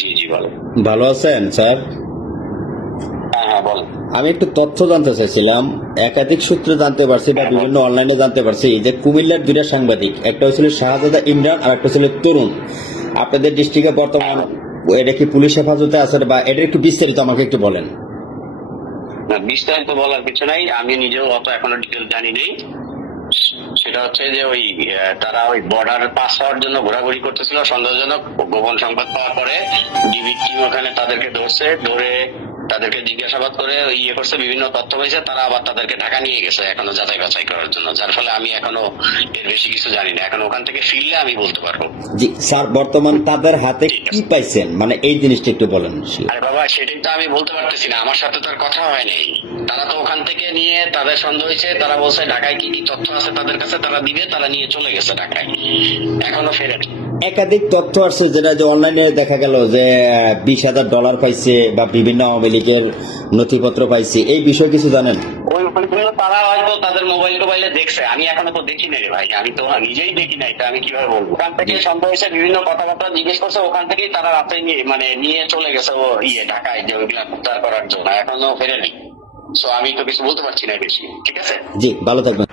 জি জি বলো ভালো আছেন স্যার? হ্যাঁ হ্যাঁ আমি একটু তথ্য জানতে চাইছিলাম। একাধিক সূত্রে জানতে পারছি বা বিভিন্ন অনলাইনে জানতে পারছি যে কুমিল্লার দুইটা সাংবাদিক একটা হচ্ছিল শাহজাদা ইমরান আর একটা ছিল তরুণ। আপনাদের ডিস্ট্রিক্টে বর্তমান এটা কি পুলিশ হেফাজতে আছে বা এটা একটু বিস্তারিত আমাকে একটু বলেন। না, বিস্তারিত বলার কিছু নাই। আমি নিজেও অত এখনও ডিটেল জানি নেই। সেটা হচ্ছে যে ওই তারা ওই বর্ডার পাস হওয়ার জন্য ঘোরাঘুরি করতেছিল সন্দেহজনক গোপন সংবাদ পাওয়ার পরে ডিবি টিম ওখানে তাদেরকে ধরছে ধরে তাদেরকে জিজ্ঞাসাবাদ করে ইয়ে করছে বিভিন্ন তথ্য পাইছে তারা আবার তাদেরকে ঢাকা নিয়ে গেছে এখনও যাচাই বাছাই করার জন্য যার ফলে আমি এখনও এর বেশি কিছু জানি না। এখন ওখান থেকে ফিরলে আমি বলতে পারব। জি স্যার বর্তমান তাদের হাতে কি পাইছেন? মানে এই জিনিসটা একটু বলেন। আরে বাবা সেটাই তো আমি বলতে পারতেছি না। আমার সাথে তো আর কথা হয় নাই। তাদের সন্দেহ হয়েছে তারা বলছে ঢাকায় কি কি তথ্য আছে তাদের কাছে তারা দিবে তারা নিয়ে চলে গেছে ঢাকায়। এখনও ফেরেনি। একাধিক তথ্য আসছে যেটা যে অনলাইনে দেখা গেল যে বিশ হাজার ডলার পাইছে বা বিভিন্ন আওয়ামী লীগের নথিপত্র পাইছে। এই বিষয়ে কিছু জানেন? তারা হয়তো তাদের মোবাইল টোবাইলে দেখছে। আমি এখনও তো দেখি নাই ভাই। আমি তো নিজেই দেখি নাই আমি কীভাবে বলব? ওখান থেকে সন্দেহ হয়েছে বিভিন্ন কথাবার্তা জিজ্ঞেস করছে ওখান থেকেই তারা রাতে নিয়ে মানে নিয়ে চলে গেছে ও ইয়ে ঢাকায় যে ওইগুলা উদ্ধার করার জন্য। এখনও ফেরেনি। সো আমি তো কিছু বলতে পারছি না বেশি ঠিক আছে? জি ভালো থাকবেন।